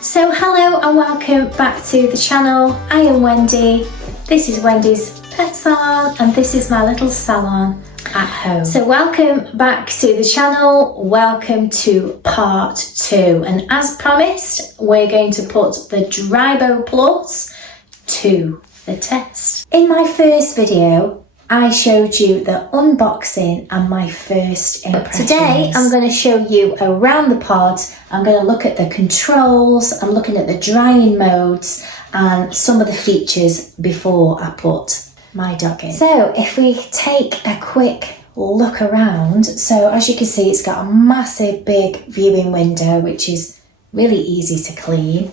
So hello and welcome back to the channel. I am Wendy. This is Wendy's Pet Salon and this is my little salon at home. So welcome back to the channel. Welcome to part 2. And as promised, we're going to put the Drybo Plus to the test. In my first video, I showed you the unboxing and my first impressions. Today, I'm going to show you around the pod. I'm going to look at the controls, I'm looking at the drying modes and some of the features before I put my dog in. So if we take a quick look around, so as you can see, it's got a massive big viewing window, which is really easy to clean.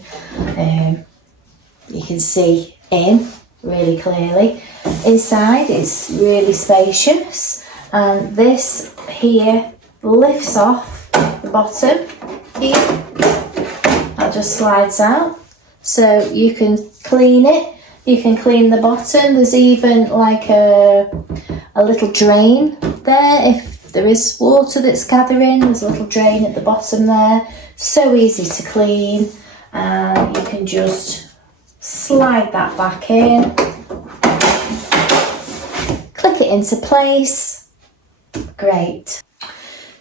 You can see in really clearly. Inside it's really spacious, and this here lifts off the bottom here. That just slides out, so you can clean it. You can clean the bottom. There's even like a little drain there if there is water that's gathering. There's a little drain at the bottom there. So easy to clean, and you can just slide that back in, click it into place. Great.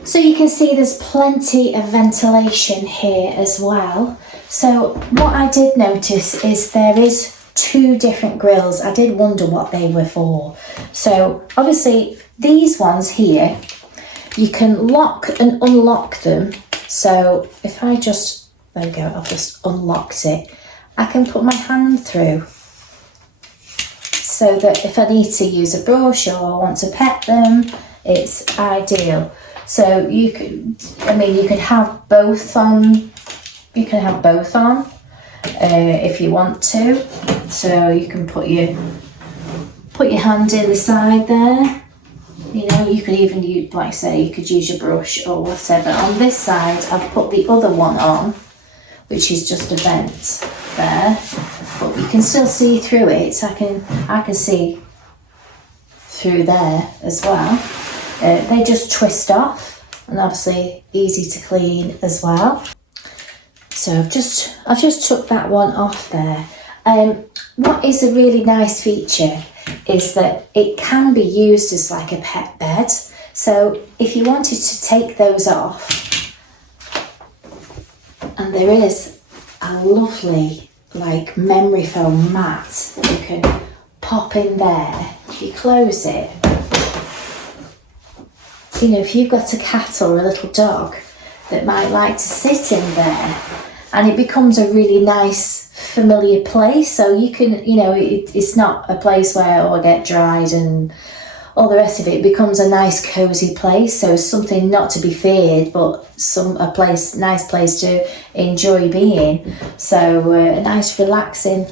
So you can see there's plenty of ventilation here as well. So what I did notice is there is 2 different grills. I did wonder what they were for. So obviously these ones here, you can lock and unlock them. So if I just, there we go, I've just unlocked it. I can put my hand through so that if I need to use a brush or I want to pet them, it's ideal. So you could, you could have both on. You can have both on if you want to. So you can put your hand in the side there. You know, you could even use, like I say, you could use your brush or whatever. On this side, I've put the other one on, which is just a vent there, but you can still see through it. So I can see through there as well. They just twist off, and obviously easy to clean as well. So I've just took that one off there. What is a really nice feature is that it can be used as like a pet bed. So if you wanted to take those off, and there is a lovely like memory foam mat you can pop in there. If you close it, you know, if you've got a cat or a little dog that might like to sit in there, and it becomes a really nice familiar place. So you can, you know, it's not a place where it'll get dried and all the rest of it. It becomes a nice cozy place. So something not to be feared, but nice place to enjoy being. So a nice relaxing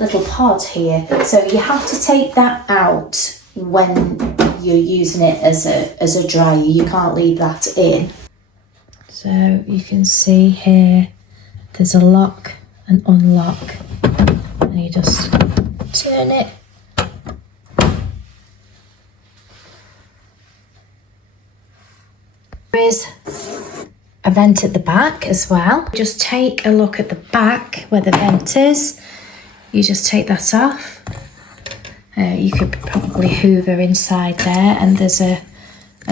little pod here. So you have to take that out when you're using it as a dryer. You can't leave that in. So you can see here there's a lock and unlock, and you just turn it. There is a vent at the back as well. Just take a look at the back where the vent is. You just take that off. You could probably hoover inside there, and there's a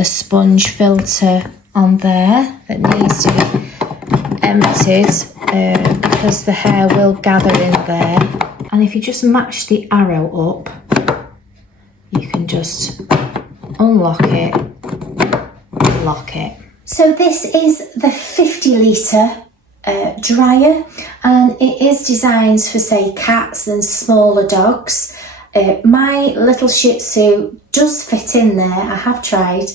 sponge filter on there that needs to be emptied because the hair will gather in there. And if you just match the arrow up, you can just unlock it, lock it. So this is the 50 litre dryer, and it is designed for, say, cats and smaller dogs. My little Shih Tzu does fit in there. I have tried.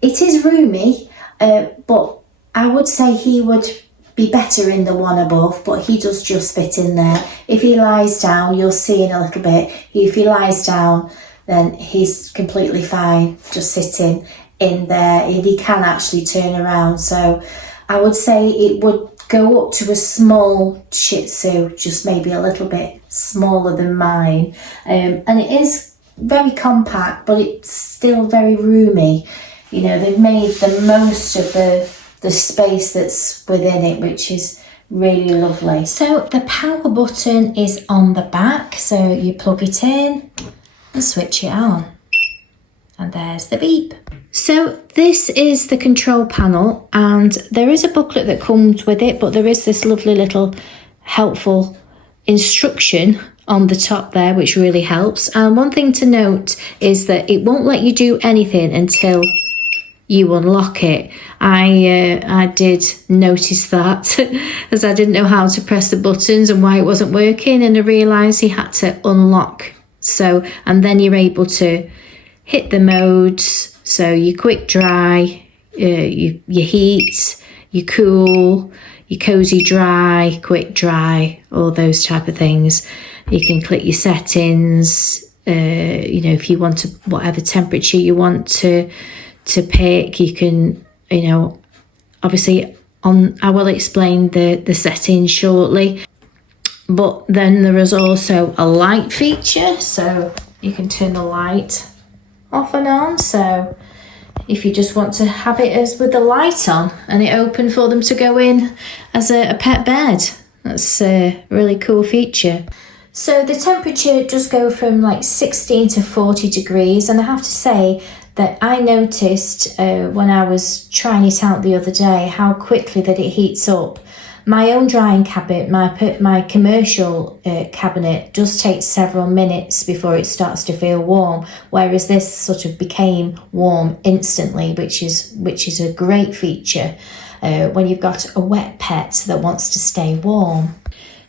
It is roomy, but I would say he would be better in the one above, but he does just fit in there. If he lies down, you'll see in a little bit, if he lies down, then he's completely fine just sitting in there, and he can actually turn around. So I would say it would go up to a small Shih Tzu, just maybe a little bit smaller than mine. And it is very compact, but it's still very roomy. You know, they've made the most of the space that's within it, which is really lovely. So the power button is on the back, so you plug it in and switch it on. And there's the beep. So this is the control panel, and there is a booklet that comes with it, but there is this lovely little helpful instruction on the top there, which really helps. And one thing to note is that it won't let you do anything until you unlock it. I did notice that as I didn't know how to press the buttons and why it wasn't working, and I realised you had to unlock. So, and then you're able to hit the modes, so your quick dry, your heat, your cool, your cozy dry, quick dry, all those type of things. You can click your settings, you know, if you want to, whatever temperature you want to pick, you can, you know, obviously I will explain the settings shortly. But then there is also a light feature, so you can turn the light off and on. So if you just want to have it as with the light on and it open for them to go in as a pet bed, that's a really cool feature. So the temperature does go from like 16 to 40 degrees, and I have to say that I noticed when I was trying it out the other day how quickly that it heats up. My own drying cabinet, my commercial cabinet, does take several minutes before it starts to feel warm, whereas this sort of became warm instantly, which is a great feature when you've got a wet pet that wants to stay warm.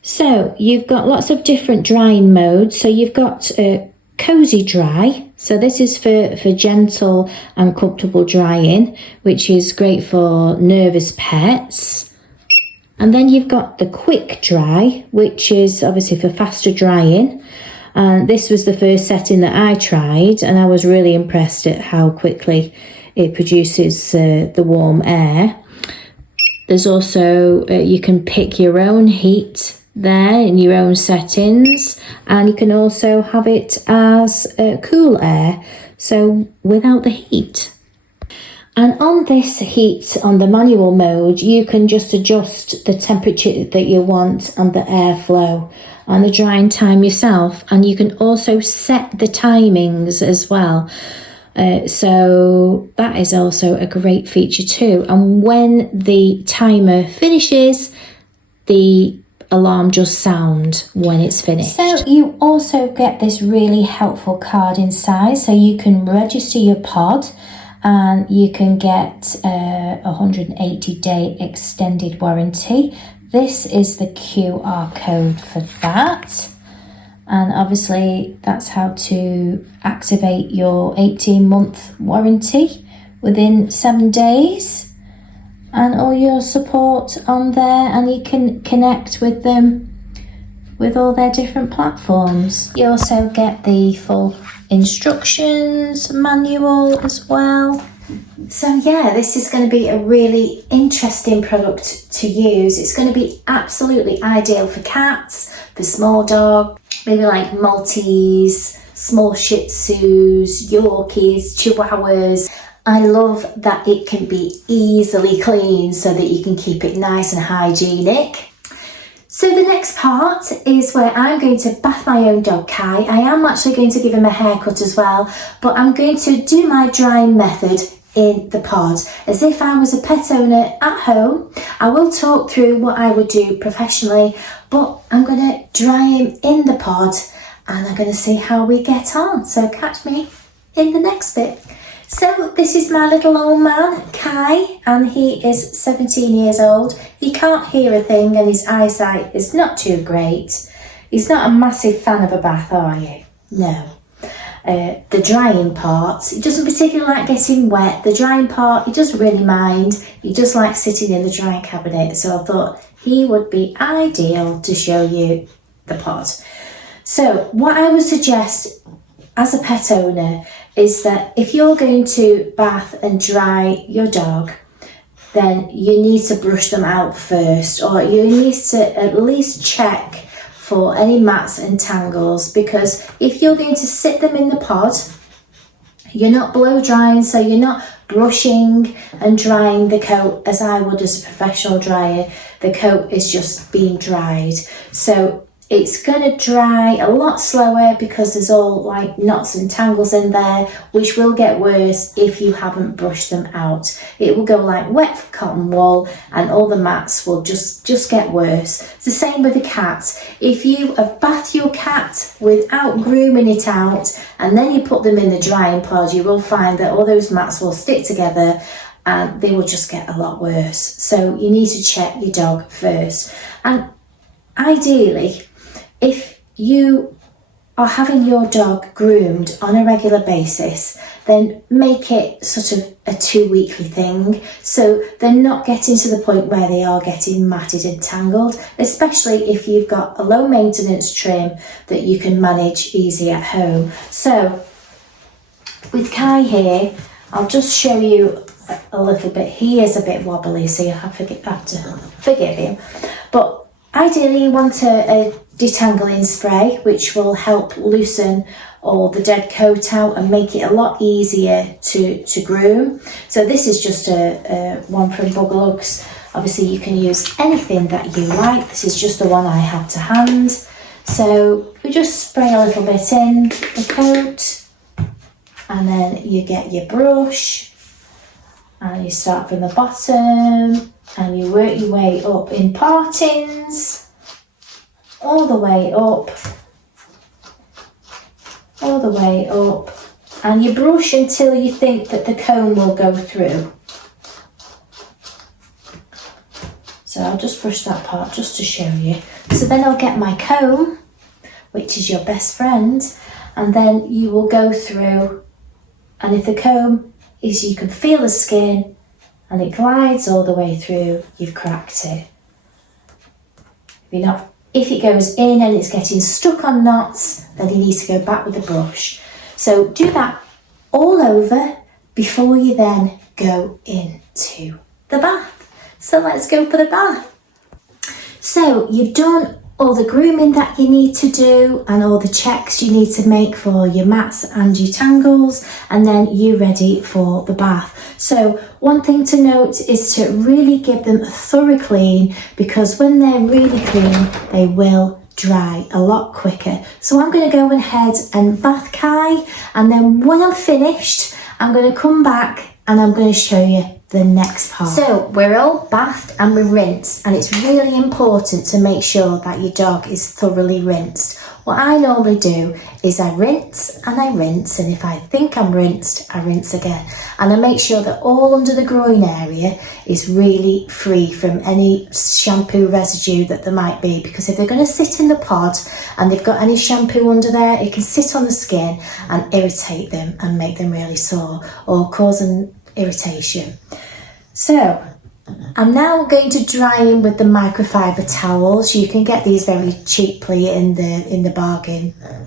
So you've got lots of different drying modes. So you've got cozy dry. So this is for gentle and comfortable drying, which is great for nervous pets. And then you've got the quick dry, which is obviously for faster drying. And this was the first setting that I tried, and I was really impressed at how quickly it produces the warm air. There's also, you can pick your own heat there in your own settings, and you can also have it as cool air, so without the heat. And on this heat, on the manual mode, you can just adjust the temperature that you want and the airflow and the drying time yourself. And you can also set the timings as well. So that is also a great feature too. And when the timer finishes, the alarm just sound when it's finished. So you also get this really helpful card inside, so you can register your pod. And you can get a 180-day extended warranty. This is the QR code for that. And obviously that's how to activate your 18-month warranty within 7 days. And all your support on there, and you can connect with them with all their different platforms. You also get the full instructions manual as well. So yeah, this is going to be a really interesting product to use. It's going to be absolutely ideal for cats, for small dogs, maybe like Maltese, small Shih Tzus, Yorkies, Chihuahuas. I love that it can be easily cleaned so that you can keep it nice and hygienic. So the next part is where I'm going to bath my own dog, Kai. I am actually going to give him a haircut as well, but I'm going to do my drying method in the pod as if I was a pet owner at home. I will talk through what I would do professionally, but I'm going to dry him in the pod and I'm going to see how we get on. So catch me in the next bit. So this is my little old man, Kai, and he is 17 years old. He can't hear a thing and his eyesight is not too great. He's not a massive fan of a bath, are you? No. The drying part, he doesn't particularly like getting wet. The drying part, he doesn't really mind. He just likes sitting in the drying cabinet. So I thought he would be ideal to show you the pod. So what I would suggest as a pet owner is that if you're going to bath and dry your dog, then you need to brush them out first, or you need to at least check for any mats and tangles, because if you're going to sit them in the pod, you're not blow drying, so you're not brushing and drying the coat as I would as a professional dryer. The coat is just being dried. So it's going to dry a lot slower because there's all like knots and tangles in there, which will get worse if you haven't brushed them out. It will go like wet cotton wool and all the mats will just get worse. It's the same with the cat. If you have bathed your cat without grooming it out and then you put them in the drying pod, you will find that all those mats will stick together and they will just get a lot worse. So you need to check your dog first. And ideally, if you are having your dog groomed on a regular basis, then make it sort of a 2-weekly thing, so they're not getting to the point where they are getting matted and tangled, especially if you've got a low maintenance trim that you can manage easy at home. So with Kai here, I'll just show you a little bit. He is a bit wobbly, so you have to forgive him. But ideally you want a detangling spray, which will help loosen all the dead coat out and make it a lot easier to groom. So this is just a one from Bugalugs. Obviously you can use anything that you like. This is just the one I have to hand. So we just spray a little bit in the coat, and then you get your brush and you start from the bottom and you work your way up in partings, all the way up, and you brush until you think that the comb will go through. So I'll just brush that part just to show you. So then I'll get my comb, which is your best friend, and then you will go through, and if the comb is, you can feel the skin and it glides all the way through, you've cracked it. If it goes in and it's getting stuck on knots, then you need to go back with the brush. So do that all over before you then go into the bath. So let's go for the bath. So you've done all the grooming that you need to do and all the checks you need to make for your mats and your tangles, and then you're ready for the bath. So one thing to note is to really give them a thorough clean, because when they're really clean, they will dry a lot quicker. So I'm going to go ahead and bath Kai, and then when I'm finished, I'm going to come back and I'm going to show you the next part. So we're all bathed and we're rinsed, and it's really important to make sure that your dog is thoroughly rinsed. What I normally do is I rinse, and if I think I'm rinsed, I rinse again. And I make sure that all under the groin area is really free from any shampoo residue that there might be, because if they're going to sit in the pod and they've got any shampoo under there, it can sit on the skin and irritate them and make them really sore or cause an irritation. So I'm now going to dry him with the microfiber towels. You can get these very cheaply in the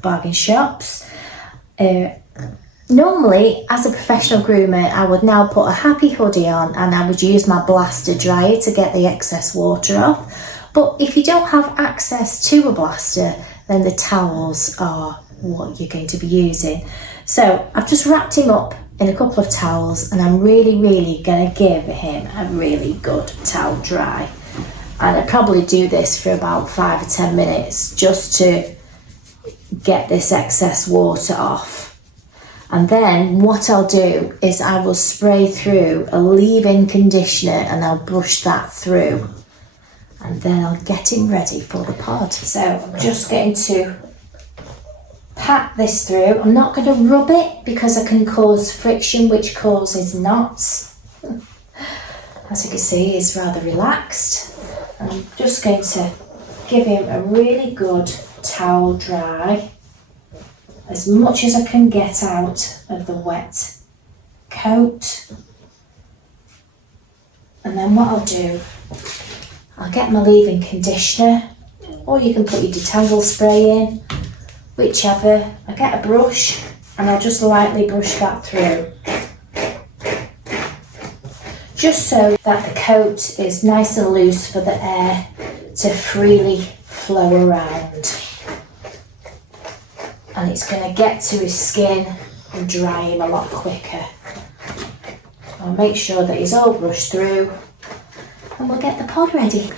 bargain shops. Normally, as a professional groomer, I would now put a happy hoodie on and I would use my blaster dryer to get the excess water off. But if you don't have access to a blaster, then the towels are what you're going to be using. So I've just wrapped him up in a couple of towels, and I'm really going to give him a really good towel dry. And I probably do this for about 5 or 10 minutes just to get this excess water off. And then what I'll do is I will spray through a leave-in conditioner and I'll brush that through, and then I'll get him ready for the pod. So I'm just going to pat this through. I'm not going to rub it because I can cause friction, which causes knots. As you can see, he's rather relaxed. I'm just going to give him a really good towel dry, as much as I can get out of the wet coat. And then what I'll do, I'll get my leave-in conditioner, or you can put your detangle spray in, whichever. I get a brush and I'll just lightly brush that through, just so that the coat is nice and loose for the air to freely flow around, and it's going to get to his skin and dry him a lot quicker. I'll make sure that he's all brushed through and we'll get the pod ready.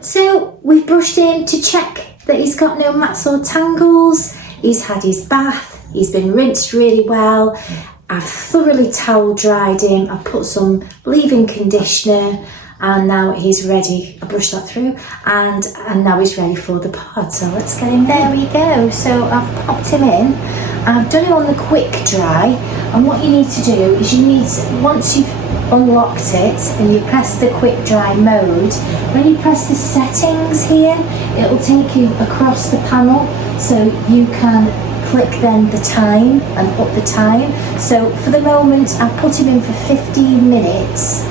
So we've brushed him to check that he's got no mats or tangles. He's had his bath, he's been rinsed really well. I've thoroughly towel dried him, I've put some leave-in conditioner, and now he's ready. I brushed that through, and now he's ready for the pod. So let's get him. There we go. So I've popped him in. I've done him on the quick dry, and what you need to do is once you've unlocked it and you press the quick dry mode, when you press the settings here, it'll take you across the panel, so you can click then the time and up the time. So for the moment, I've put him in for 15 minutes.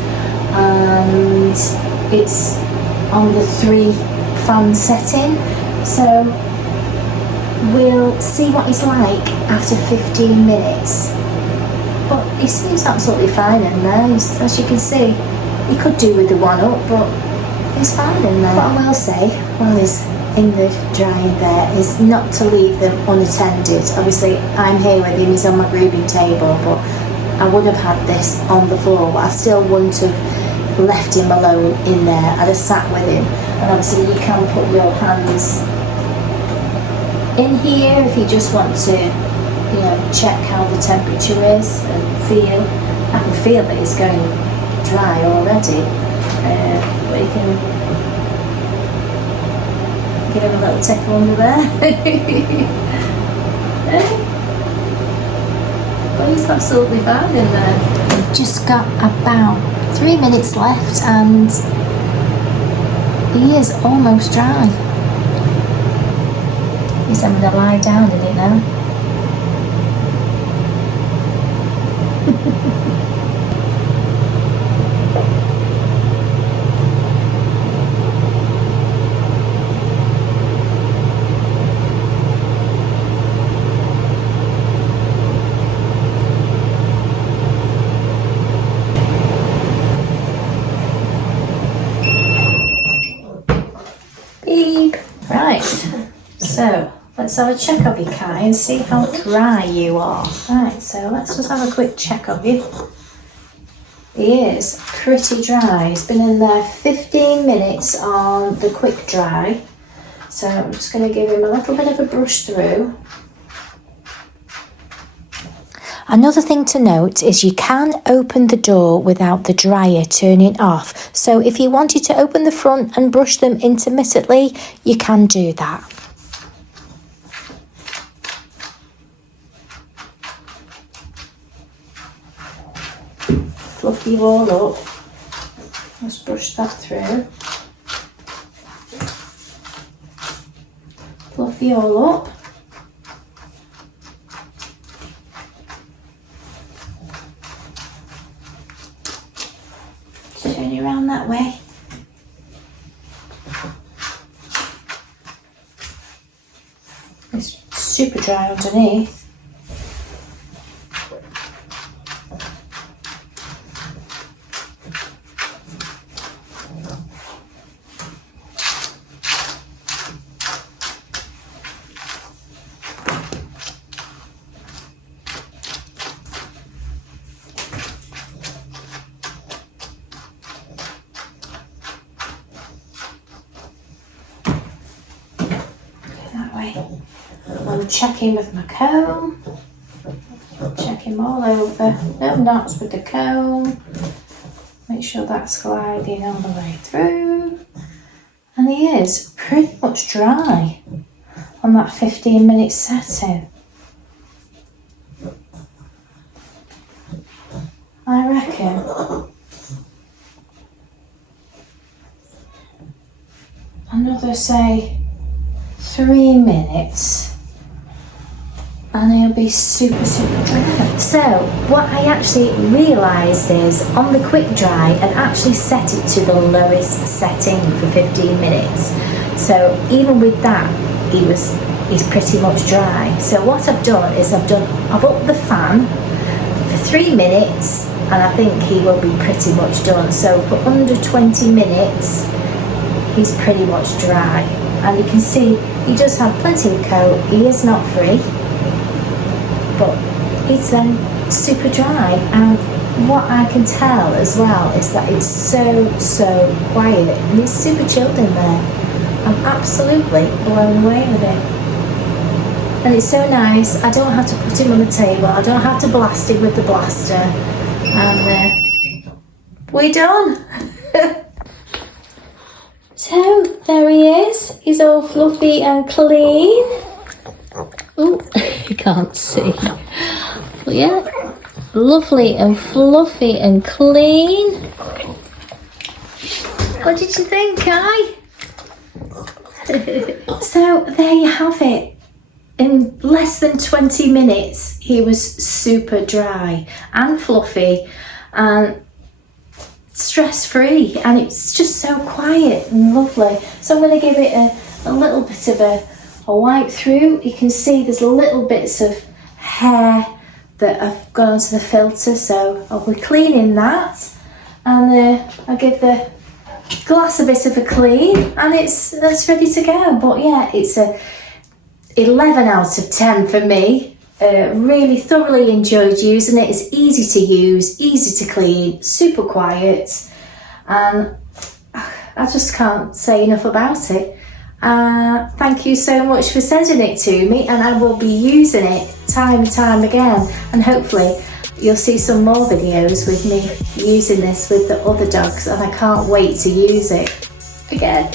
And it's on the 3 fan setting, so we'll see what he's like after 15 minutes. But he seems absolutely fine in there, as you can see. He could do with the one up, but he's fine in there. What I will say while he's in the drying there is not to leave them unattended. Obviously I'm here with him, he's on my grooming table, but I would have had this on the floor, but I still wouldn't have left him alone in there. I'd have sat with him, and obviously you can put your hands in here if you just want to, check how the temperature is and feel. I can feel that it's going dry already, but you can give him a little tickle under there. But he's absolutely fine in there. We've just got about 3 minutes left and he is almost dry. He's having to lie down in it now. Right, so let's have a check of you, Kai, and see how dry you are. Right, so let's just have a quick check of you. He is pretty dry. He's been in there 15 minutes on the quick dry. So I'm just going to give him a little bit of a brush through. Another thing to note is you can open the door without the dryer turning off. So if you wanted to open the front and brush them intermittently, you can do that. Fluff you all up. Let's brush that through. Fluff you all up. Turn you around that way. It's super dry underneath. I'm checking with my comb, checking all over, no knots with the comb, make sure that's gliding all the way through, and he is pretty much dry on that 15-minute setting. I reckon. Another, say, 3 minutes and he'll be super dry. So what I actually realised is on the quick dry I'd actually set it to the lowest setting for 15 minutes. So even with that he's pretty much dry. So what I've done is I've upped the fan for 3 minutes and I think he will be pretty much done. So for under 20 minutes he's pretty much dry. And you can see he does have plenty of coat. He is not free, but it's then super dry. And what I can tell as well is that it's so quiet and it's super chilled in there. I'm absolutely blown away with it. And it's so nice. I don't have to put him on the table. I don't have to blast him with the blaster. And we're done. So there he is. He's all fluffy and clean. Oh, you can't see. But yeah, lovely and fluffy and clean. What did you think, Kai? So there you have it. In less than 20 minutes, he was super dry and fluffy and stress-free, and it's just so quiet and lovely. So I'm going to give it a little bit of a wipe through. You can see there's little bits of hair that have gone onto the filter, so I'll be cleaning that, and I'll give the glass a bit of a clean, and it's ready to go. But yeah, it's a 11 out of 10 for me. Really thoroughly enjoyed using it. It's easy to use, easy to clean, super quiet, and I just can't say enough about it. Thank you so much for sending it to me, and I will be using it time and time again, and hopefully you'll see some more videos with me using this with the other dogs, and I can't wait to use it again.